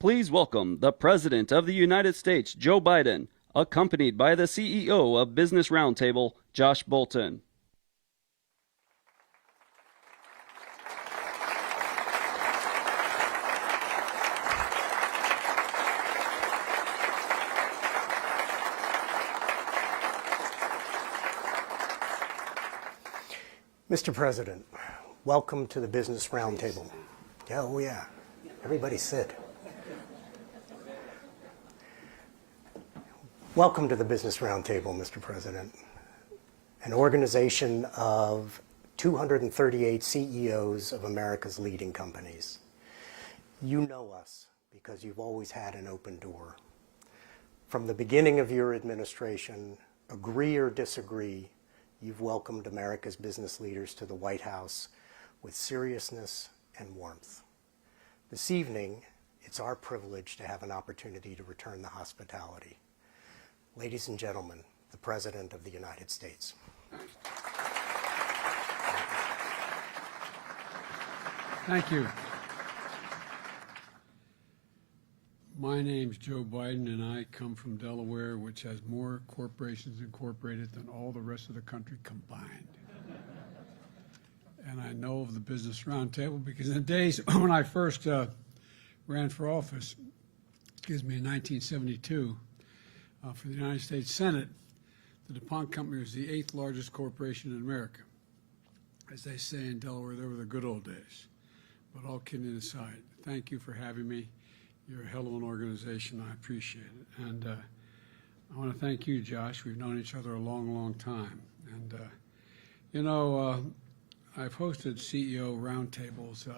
Please welcome the President of the United States, Joe Biden, accompanied by the CEO of Business Roundtable, Josh Bolten. Mr. President, welcome to the Business Roundtable. Oh yeah, everybody sit. Welcome to the Business Roundtable, Mr. President, an organization of 238 CEOs of America's leading companies. You know us because you've always had an open door. From the beginning of your administration, agree or disagree, you've welcomed America's business leaders to the White House with seriousness and warmth. This evening, it's our privilege to have an opportunity to return the hospitality. Ladies and gentlemen, the President of the United States. Thank you. My name's Joe Biden, and I come from Delaware, which has more corporations incorporated than all the rest of the country combined. And I know of the Business Roundtable because in the days when I first ran for office, in 1972, for the United States Senate, the DuPont Company was the 8th largest corporation in America. As they say in Delaware, they were the good old days. But all kidding aside, thank you for having me. You're a hell of an organization. I appreciate it. And I want to thank you, Josh. We've known each other a long, long time. And, I've hosted CEO roundtables,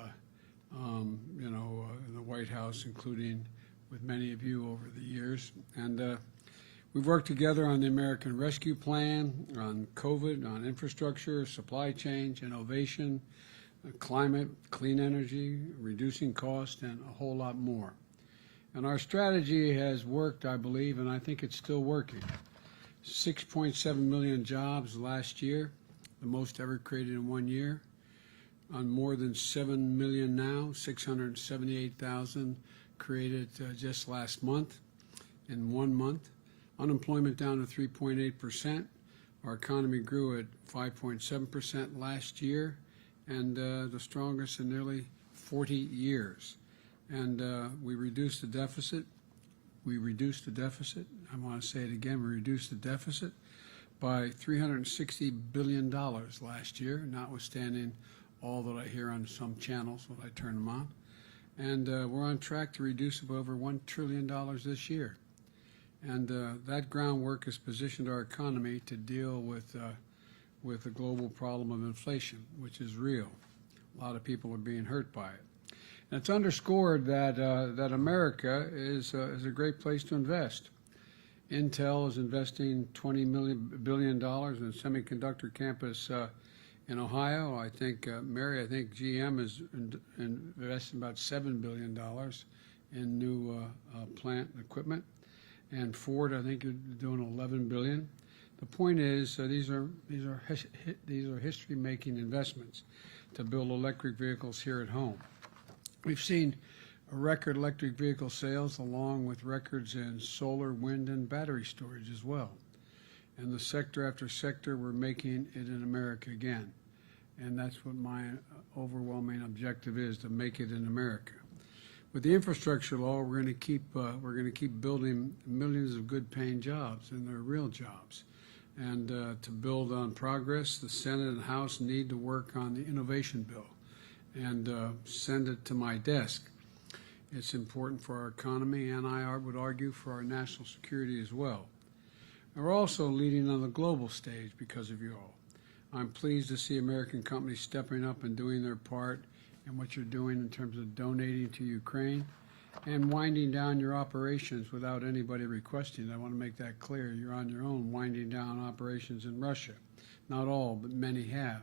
in the White House, including with many of you over the years. And we've worked together on the American Rescue Plan, on COVID, on infrastructure, supply chain, innovation, climate, clean energy, reducing cost, and a whole lot more. And our strategy has worked, I believe, and I think it's still working. 6.7 million jobs last year, the most ever created in 1 year. On more than 7 million now, 678,000 created just last month, in 1 month. Unemployment down to 3.8%. Our economy grew at 5.7% last year, and the strongest in nearly 40 years. And we reduced the deficit. I want to say it again. We reduced the deficit by $360 billion last year, notwithstanding all that I hear on some channels when I turn them on. And we're on track to reduce it by over $1 trillion this year. And that groundwork has positioned our economy to deal with the global problem of inflation, which is real. A lot of people are being hurt by it. And it's underscored that America is a great place to invest. Intel is investing $20 billion in a semiconductor campus in Ohio. I think, Mary, GM is investing about $7 billion in new plant equipment. And Ford, I think, is doing $11 billion. The point is, these are history-making investments to build electric vehicles here at home. We've seen record electric vehicle sales along with records in solar, wind, and battery storage as well. And the sector after sector, we're making it in America again. And that's what my overwhelming objective is, to make it in America. With the infrastructure law, we're going to keep building millions of good-paying jobs, and they're real jobs. And to build on progress, the Senate and House need to work on the innovation bill and send it to my desk. It's important for our economy, and I would argue for our national security as well. And we're also leading on the global stage because of you all. I'm pleased to see American companies stepping up and doing their part in what you're doing in terms of donating to Ukraine and winding down your operations without anybody requesting. I want to make that clear. You're on your own winding down operations in Russia. Not all, but many have.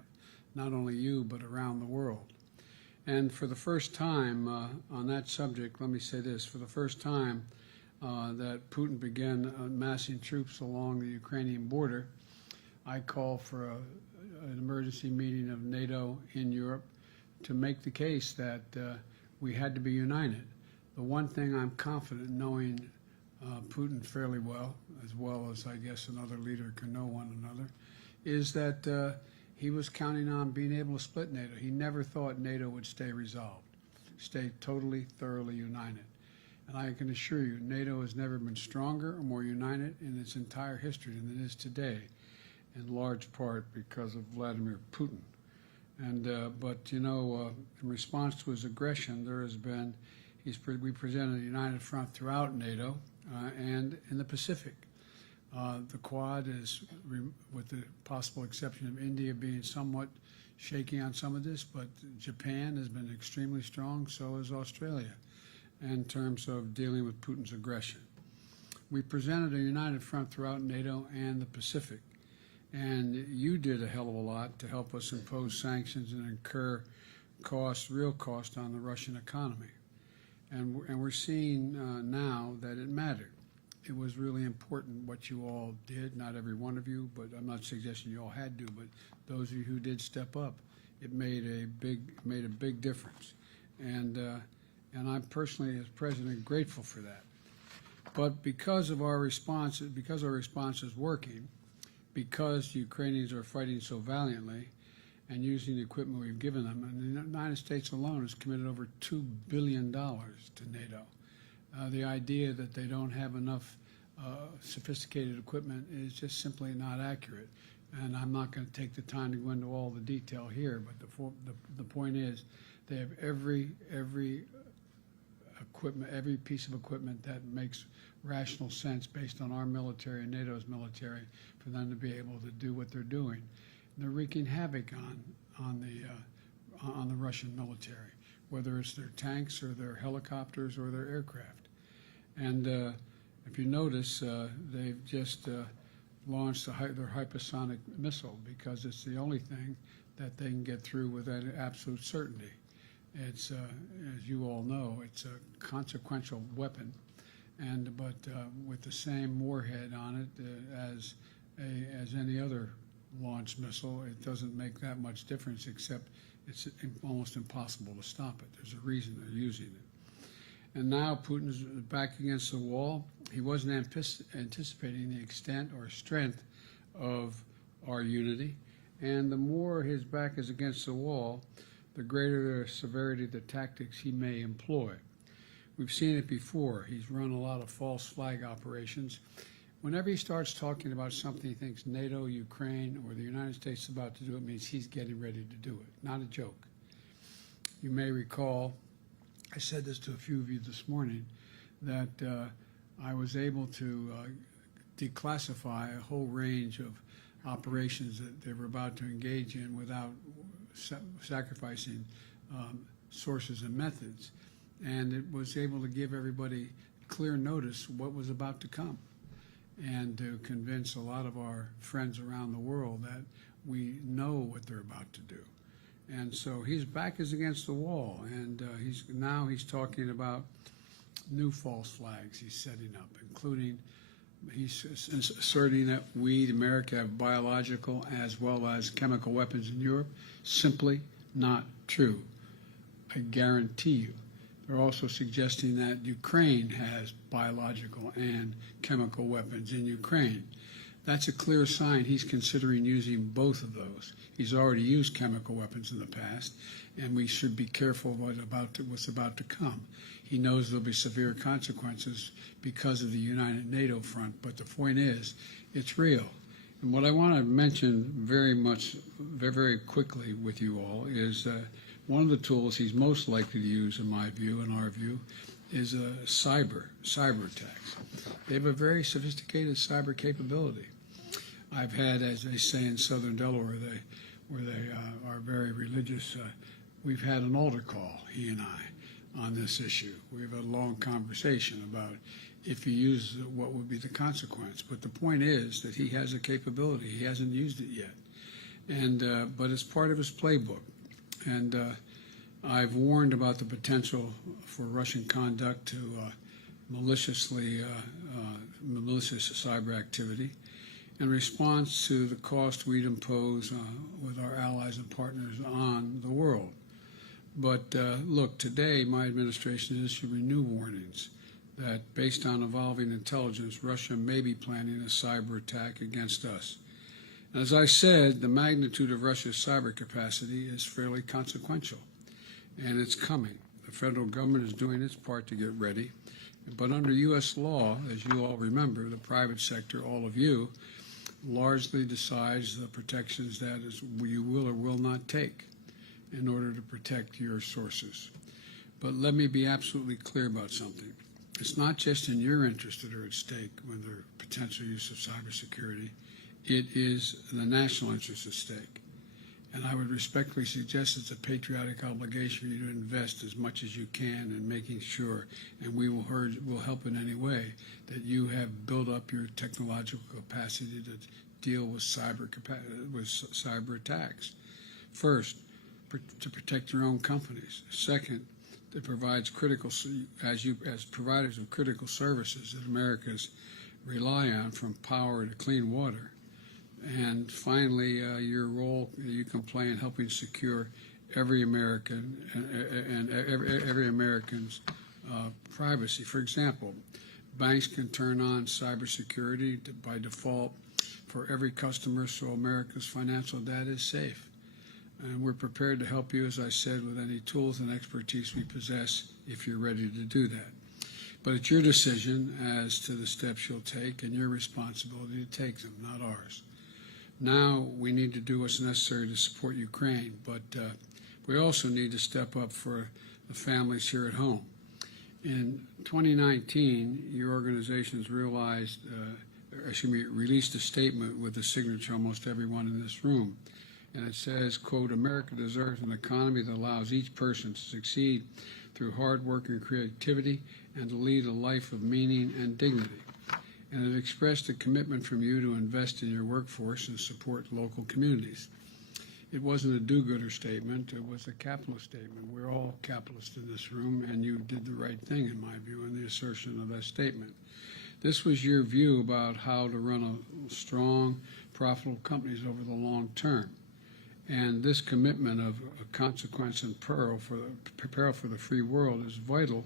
Not only you, but around the world. And for the first time on that subject, let me say this. For the first time that Putin began massing troops along the Ukrainian border, I call for an emergency meeting of NATO in Europe to make the case that we had to be united. The one thing I'm confident, knowing Putin fairly well as I guess another leader can know one another, is that he was counting on being able to split NATO. He never thought NATO would stay resolved, stay totally, thoroughly united. And I can assure you, NATO has never been stronger or more united in its entire history than it is today, in large part because of Vladimir Putin. And but you know, in response to his aggression, there has been we presented a united front throughout NATO and in the Pacific. The Quad is, with the possible exception of India being somewhat shaky on some of this, but Japan has been extremely strong, so has Australia, in terms of dealing with Putin's aggression. We presented a united front throughout NATO and the Pacific, and you did a hell of a lot to help us impose sanctions and incur real cost on the Russian economy. And we're seeing now that it mattered. It was really important what you all did, not every one of you, but I'm not suggesting you all had to, but those of you who did step up, it made a big difference. And I'm personally, as president, grateful for that. But because our response is working, because the Ukrainians are fighting so valiantly and using the equipment we've given them, and the United States alone has committed over $2 billion to NATO. The idea that they don't have enough sophisticated equipment is just simply not accurate. And I'm not going to take the time to go into all the detail here, but the point is they have every equipment, every piece of equipment that makes rational sense based on our military and NATO's military for them to be able to do what they're doing. And they're wreaking havoc on the Russian military, whether it's their tanks or their helicopters or their aircraft. And if you notice, they've just launched their hypersonic missile because it's the only thing that they can get through with that absolute certainty. It's, as you all know, it's a consequential weapon, but with the same warhead on it as any other launch missile, it doesn't make that much difference, except it's almost impossible to stop it. There's a reason they're using it. And now Putin's back against the wall. He wasn't anticipating the extent or strength of our unity. And the more his back is against the wall, the greater the severity of the tactics he may employ. We've seen it before. He's run a lot of false flag operations. Whenever he starts talking about something he thinks NATO, Ukraine, or the United States is about to do, it means he's getting ready to do it. Not a joke. You may recall, I said this to a few of you this morning, that I was able to declassify a whole range of operations that they were about to engage in without sacrificing sources and methods. And it was able to give everybody clear notice what was about to come, and to convince a lot of our friends around the world that we know what they're about to do. And so his back is against the wall, and he's talking about new false flags he's setting up, including he's asserting that we, America, have biological as well as chemical weapons in Europe. Simply not true. I guarantee you. They're also suggesting that Ukraine has biological and chemical weapons in Ukraine. That's a clear sign he's considering using both of those. He's already used chemical weapons in the past, and we should be careful what's about to come. He knows there'll be severe consequences because of the united NATO front, but the point is, it's real. And what I want to mention very quickly with you all is one of the tools he's most likely to use, in my view, in our view, is cyber attacks. They have a very sophisticated cyber capability. I've had, as they say in southern Delaware, where they are very religious, we've had an altar call, he and I, on this issue. We've had a long conversation about if he uses it, what would be the consequence. But the point is that he has a capability. He hasn't used it yet, but it's part of his playbook. And I've warned about the potential for Russian conduct to malicious cyber activity in response to the cost we'd impose with our allies and partners on the world. But look, today my administration is issuing new warnings that based on evolving intelligence, Russia may be planning a cyber attack against us. And as I said, the magnitude of Russia's cyber capacity is fairly consequential, and it's coming. The federal government is doing its part to get ready, but under U.S. law, as you all remember, the private sector, all of you, largely decides the protections that you will or will not take in order to protect your sources. But let me be absolutely clear about something. It's not just in your interest that are at stake when there's potential use of cybersecurity. It is the national interest at stake. And I would respectfully suggest it's a patriotic obligation for you to invest as much as you can in making sure, and we will help in any way, that you have built up your technological capacity to deal with cyber attacks. First, to protect your own companies. Second, that provides as providers of critical services that Americans rely on, from power to clean water. And finally, your role you can play in helping secure every American and every American's privacy. For example, banks can turn on cybersecurity by default for every customer, so America's financial data is safe. And we're prepared to help you, as I said, with any tools and expertise we possess if you're ready to do that. But it's your decision as to the steps you'll take and your responsibility to take them, not ours. Now we need to do what's necessary to support Ukraine, but we also need to step up for the families here at home. In 2019, your organizations released a statement with the signature of almost everyone in this room. And it says, quote, "America deserves an economy that allows each person to succeed through hard work and creativity and to lead a life of meaning and dignity." And it expressed a commitment from you to invest in your workforce and support local communities. It wasn't a do-gooder statement, it was a capitalist statement. We're all capitalists in this room, and you did the right thing, in my view, in the assertion of that statement. This was your view about how to run a strong, profitable companies over the long term. And this commitment of consequence and peril for the free world is vital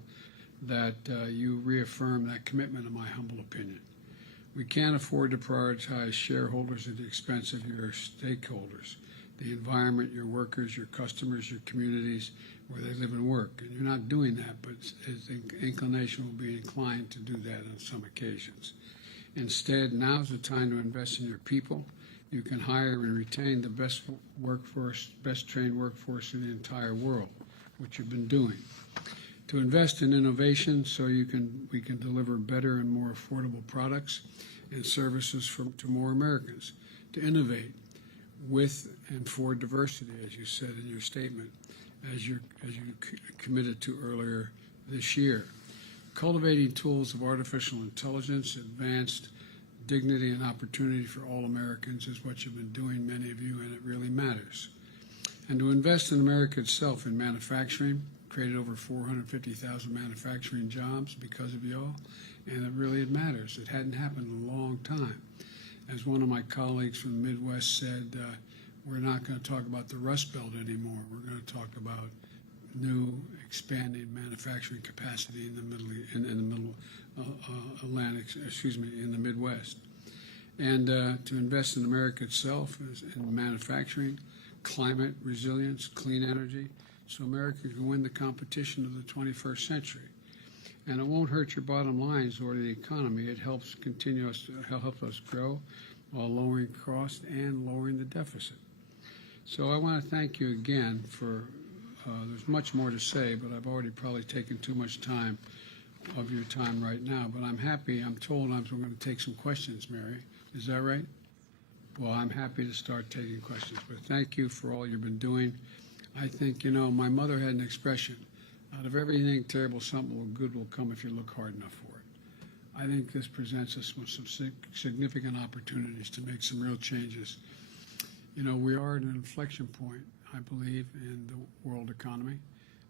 that you reaffirm that commitment, in my humble opinion. We can't afford to prioritize shareholders at the expense of your stakeholders, the environment, your workers, your customers, your communities, where they live and work. And you're not doing that, but his inclination will be inclined to do that on some occasions. Instead, now's the time to invest in your people. You can hire and retain the best trained workforce in the entire world, which you've been doing. To invest in innovation so we can deliver better and more affordable products and services to more Americans. To innovate with and for diversity, as you said in your statement, as you committed to earlier this year. Cultivating tools of artificial intelligence, advanced dignity and opportunity for all Americans is what you've been doing, many of you, and it really matters. And to invest in America itself in manufacturing, created over 450,000 manufacturing jobs because of y'all, and it matters. It hadn't happened in a long time. As one of my colleagues from the Midwest said, we're not going to talk about the Rust Belt anymore. We're going to talk about new, expanding manufacturing capacity in the Midwest. And to invest in America itself in manufacturing, climate resilience, clean energy, so America can win the competition of the 21st century. And it won't hurt your bottom lines or the economy. It helps help us grow while lowering costs and lowering the deficit. So I want to thank you again for, there's much more to say, but I've already probably taken too much time of your time right now. But I'm told I'm going to take some questions, Mary. Is that right? Well, I'm happy to start taking questions. But thank you for all you've been doing. I think, my mother had an expression, out of everything terrible, something good will come if you look hard enough for it. I think this presents us with some significant opportunities to make some real changes. We are at an inflection point, I believe, in the world economy.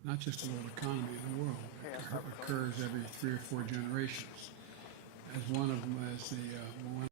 Not just the world economy, the world. It occurs every 3 or 4 generations. As one of them, as the one